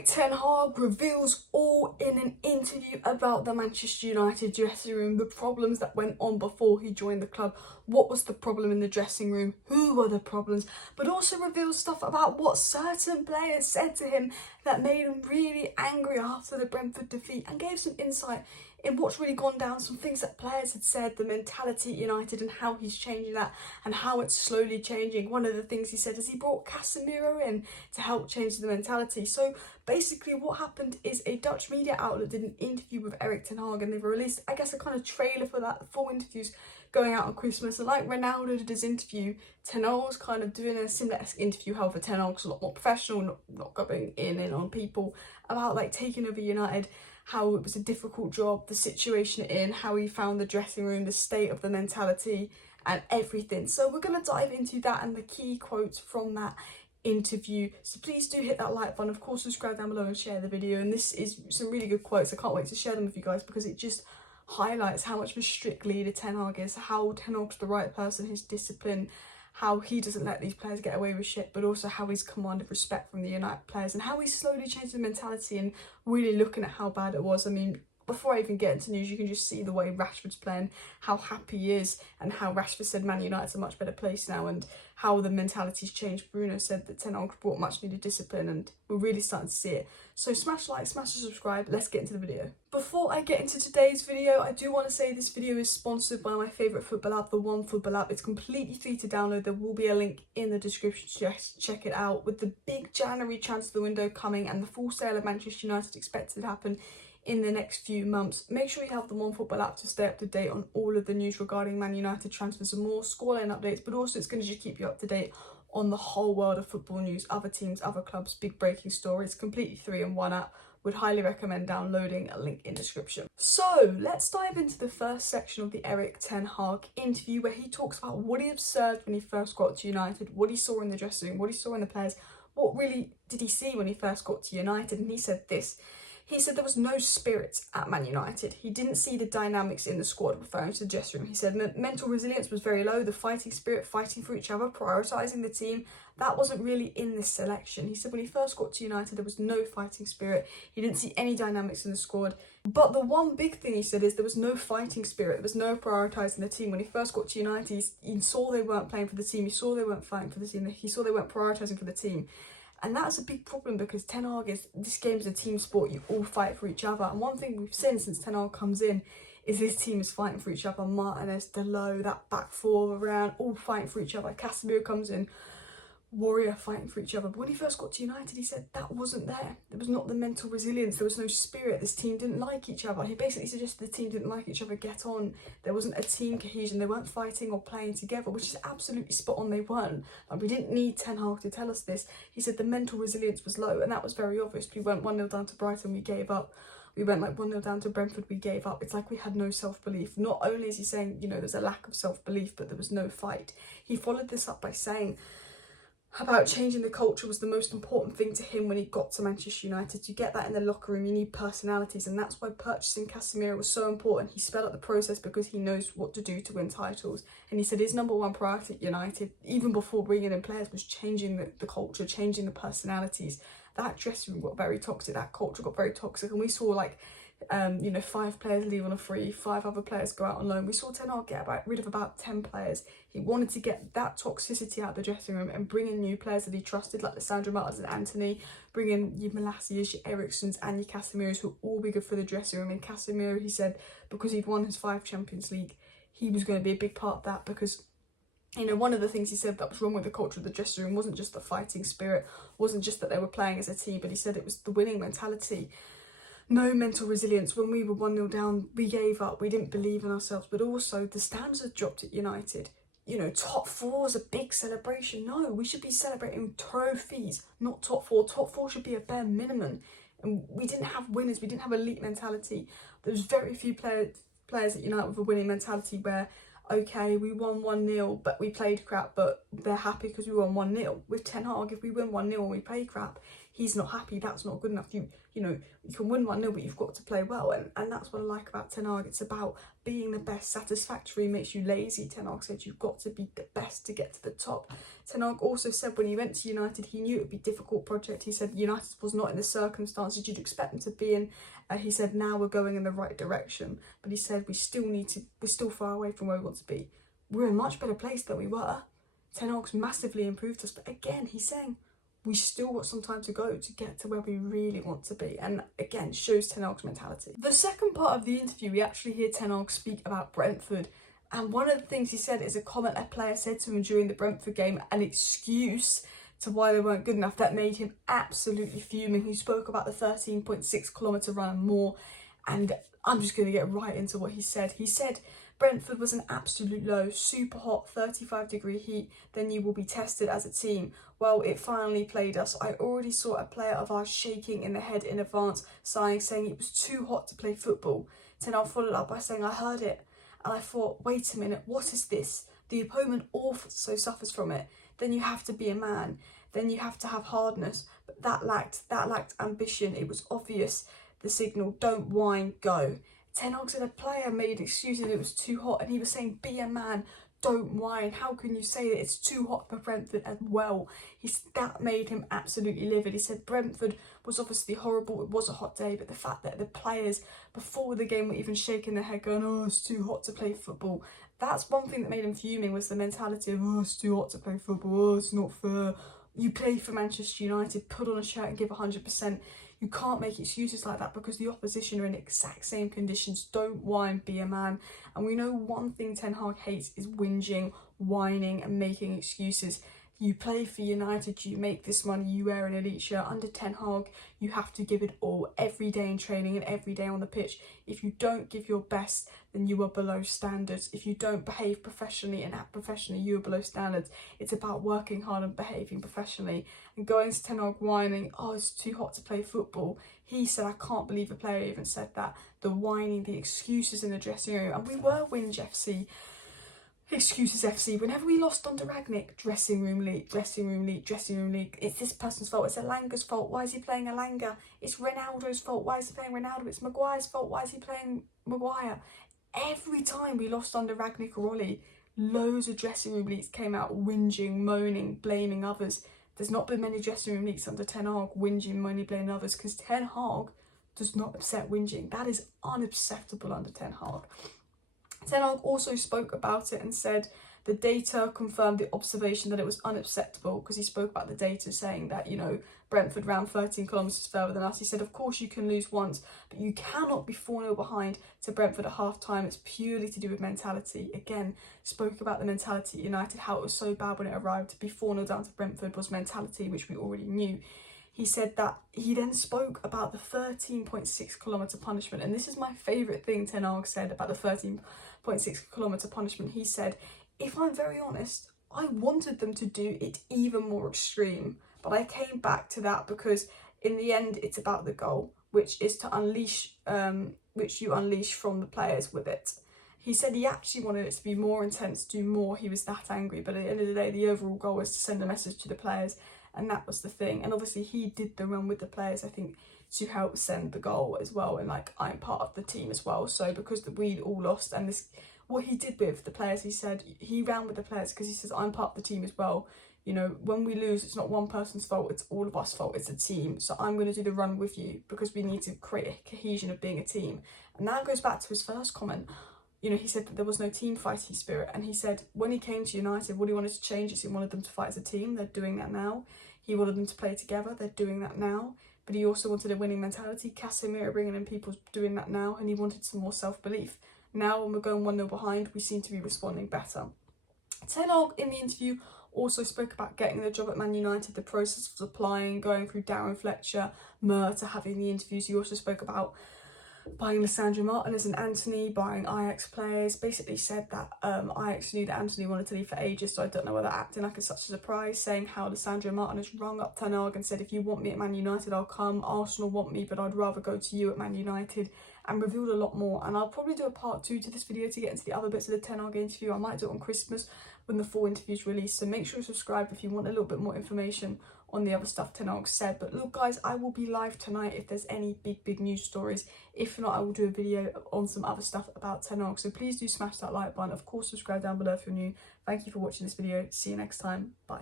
Erik Ten Hag reveals all in an interview about the Manchester United dressing room, the problems that went on before he joined the club, what was the problem in the dressing room, who were the problems, but also reveals stuff about what certain players said to him that made him really angry after the Brentford defeat, and gave some insight in what's really gone down, some things that players had said, the mentality at United and how he's changing that and how it's slowly changing. One of the things he said is he brought Casemiro in to help change the mentality. So basically what happened is a Dutch media outlet did an interview with Erik Ten Hag, and they've released, I guess, a kind of trailer for that. The full interview's going out on Christmas, and like Ronaldo did his interview, Ten Hag was kind of doing a similar interview. However, Ten Hag's a lot more professional, not going in on people about like taking over United, how it was a difficult job, the situation in, how he found the dressing room, the state of the mentality and everything. So we're going to dive into that and the key quotes from that interview. So please do hit that like button, of course subscribe down below and share the video. And this is some really good quotes. I can't wait to share them with you guys because it just highlights how much of a strict leader Ten Hag is, how Ten Hag's the right person, his discipline, how he doesn't let these players get away with shit, but also how he's commanded respect from the United players and how he's slowly changed the mentality and really looking at how bad it was. I mean, before I even get into news, you can just see the way Rashford's playing, how happy he is, and how Rashford said Man United's a much better place now, and how the mentality's changed. Bruno said that Ten Hag brought much needed discipline, and we're really starting to see it. So smash like, smash the subscribe, let's get into the video. Before I get into today's video, I do want to say this video is sponsored by my favourite football app, the One Football app. It's completely free to download. There will be a link in the description, just check it out. With the big January transfer window coming and the full sale of Manchester United expected to happen in the next few months, make sure you have the One Football app to stay up to date on all of the news regarding Man United transfers and more, scoreline updates, but also it's going to just keep you up to date on the whole world of football news, other teams, other clubs, big breaking stories, completely free in one app. Would highly recommend downloading, a link in description. So let's dive into the first section of the Erik Ten Hag interview, where he talks about what he observed when he first got to United, what he saw in the dressing room, what he saw in the players, what really did he see when he first got to United. And he said this. He said there was no spirit at Man United. He didn't see the dynamics in the squad, referring to the dressing room. He said mental resilience was very low, the fighting spirit, fighting for each other, prioritising the team, that wasn't really in this selection. He said when he first got to United, there was no fighting spirit. He didn't see any dynamics in the squad. But the one big thing he said is there was no fighting spirit. There was no prioritising the team. When he first got to United, he saw they weren't playing for the team. He saw they weren't fighting for the team. He saw they weren't prioritising for the team. And that's a big problem because Ten Hag is, this game is a team sport, you all fight for each other. And one thing we've seen since Ten Hag comes in is this team is fighting for each other. Martinez, Delo, that back four around, all fighting for each other. Casemiro comes in, warrior fighting for each other. But when he first got to United, he said that wasn't there. There was not the mental resilience. There was no spirit. This team didn't like each other. He basically suggested the team didn't like each other, get on. There wasn't a team cohesion. They weren't fighting or playing together, which is absolutely spot on. They weren't. Like, we didn't need Ten Hag to tell us this. He said the mental resilience was low, and that was very obvious. We went 1-0 down to Brighton, we gave up. We went like 1-0 down to Brentford, we gave up. It's like we had no self-belief. Not only is he saying, you know, there's a lack of self-belief, but there was no fight. He followed this up by saying about changing the culture was the most important thing to him when he got to Manchester United. To get that in the locker room, you need personalities, and that's why purchasing Casemiro was so important. He sped up the process because he knows what to do to win titles. And he said his number one priority at United, even before bringing in players, was changing the culture, changing the personalities. That dressing room got very toxic, that culture got very toxic, and we saw like you know, 5 players leave on a free, 5 other players go out on loan. We saw Ten Hag get rid of about 10 players. He wanted to get that toxicity out of the dressing room and bring in new players that he trusted, like Lissandro Martins and Anthony, bring in your Malacias, your Erikssons and your Casemiros, who will all be good for the dressing room. And Casemiro, he said, because he'd won his 5 Champions League, he was going to be a big part of that, because you know, one of the things he said that was wrong with the culture of the dressing room wasn't just the fighting spirit, wasn't just that they were playing as a team, but he said it was the winning mentality. No mental resilience. When we were 1-0 down, we gave up. We didn't believe in ourselves. But also, the standards had dropped at United. You know, top 4 is a big celebration. No, we should be celebrating trophies, not top 4. Top 4 should be a bare minimum. And we didn't have winners. We didn't have elite mentality. There's very few players at United with a winning mentality where, okay, we won 1-0, but we played crap, but they're happy because we won 1-0. With Ten Hag, if we win 1-0 and we play crap, he's not happy, that's not good enough. You know, you can win 1-0, but you've got to play well. And that's what I like about Ten Hag. It's about being the best. Satisfactory makes you lazy. Ten Hag said you've got to be the best to get to the top. Ten Hag also said when he went to United, he knew it would be a difficult project. He said United was not in the circumstances you'd expect them to be in. He said now we're going in the right direction. But he said we're still far away from where we want to be. We're in a much better place than we were. Ten Hag's massively improved us. But again, he's saying we still got some time to go to get to where we really want to be. And again, shows Ten Hag's mentality. The second part of the interview, we actually hear Ten Hag speak about Brentford. And one of the things he said is a comment a player said to him during the Brentford game, an excuse to why they weren't good enough, that made him absolutely fuming. He spoke about the 13.6 kilometre run and more. And I'm just going to get right into what he said. He said Brentford was an absolute low, super hot, 35-degree heat, then you will be tested as a team. Well, it finally played us. I already saw a player of ours shaking in the head in advance, saying it was too hot to play football. Then I followed up by saying I heard it. And I thought, wait a minute, what is this? The opponent also suffers from it. Then you have to be a man. Then you have to have hardness. But that lacked ambition. It was obvious. The signal, don't whine, go. Ten Hag said a player made excuses, it was too hot, and he was saying, be a man, don't whine. How can you say that it's too hot for Brentford as well? That made him absolutely livid. He said Brentford was obviously horrible, it was a hot day, but the fact that the players before the game were even shaking their head going, oh, it's too hot to play football. That's one thing that made him fuming, was the mentality of, oh, it's too hot to play football, oh, it's not fair. You play for Manchester United, put on a shirt and give 100%. You can't make excuses like that because the opposition are in the exact same conditions. Don't whine, be a man. And we know one thing Ten Hag hates is whinging, whining and making excuses. You play for United, you make this money, you wear an elite shirt. Under Ten Hag, you have to give it all every day in training and every day on the pitch. If you don't give your best, then you are below standards. If you don't behave professionally and act professionally, you are below standards. It's about working hard and behaving professionally. And going to Ten Hag whining, oh, it's too hot to play football. He said, I can't believe a player even said that. The whining, the excuses in the dressing room. And we were Winge FC. Excuses FC. Whenever we lost under Ragnick, dressing room leak. It's this person's fault. It's Elanga's fault. Why is he playing Elanga? It's Ronaldo's fault. Why is he playing Ronaldo? It's Maguire's fault. Why is he playing Maguire? Every time we lost under Ragnick or Ollie, loads of dressing room leaks came out whinging, moaning, blaming others. There's not been many dressing room leaks under Ten Hag, whinging, moaning, blaming others, because Ten Hag does not accept whinging. That is unacceptable under Ten Hag. Ten Hag also spoke about it and said the data confirmed the observation that it was unacceptable, because he spoke about the data saying that, you know, Brentford ran 13 kilometres further than us. He said, of course you can lose once, but you cannot be 4-0 behind to Brentford at half-time. It's purely to do with mentality. Again, spoke about the mentality at United, how it was so bad when it arrived. To be 4-0 down to Brentford was mentality, which we already knew. He said that he then spoke about the 13.6 kilometre punishment. And this is my favourite thing Ten Hag said about the 13.6 kilometre punishment. He said, if I'm very honest, I wanted them to do it even more extreme. But I came back to that because in the end, it's about the goal, which is to unleash, which you unleash from the players with it. He said he actually wanted it to be more intense, do more. He was that angry. But at the end of the day, the overall goal was to send a message to the players. And that was the thing. And obviously he did the run with the players, I think, to help send the goal as well. And like, I'm part of the team as well. So because we all lost, and this, what he did with the players, he said he ran with the players because he says, I'm part of the team as well. You know, when we lose, it's not one person's fault, it's all of us fault, it's a team. So I'm going to do the run with you because we need to create a cohesion of being a team. And that goes back to his first comment. You know, he said that there was no team fighting spirit. And he said when he came to United, what he wanted to change is he wanted them to fight as a team. They're doing that now. He wanted them to play together. They're doing that now. But he also wanted a winning mentality. Casemiro bringing in people doing that now. And he wanted some more self-belief. Now, when we're going 1-0 behind, we seem to be responding better. Ten Hag in the interview also spoke about getting the job at Man United, the process of applying, going through Darren Fletcher, Mur to having the interviews. He also spoke about buying Lissandro Martinez and Anthony, buying Ajax players. Basically said that Ajax knew that Anthony wanted to leave for ages, so I don't know whether acting like it's such a surprise, saying how Lissandro Martinez rung up Ten Hag and said, if you want me at Man United, I'll come. Arsenal want me, but I'd rather go to you at Man United, and revealed a lot more. And I'll probably do a part 2 to this video to get into the other bits of the Ten Hag interview. I might do it on Christmas when the full interview is released. So make sure you subscribe if you want a little bit more information on the other stuff Ten Hag said. But look guys, I will be live tonight if there's any big news stories. If not, I will do a video on some other stuff about Ten Hag. So please do smash that like button. Of course, subscribe down below if you're new. Thank you for watching this video. See you next time. Bye.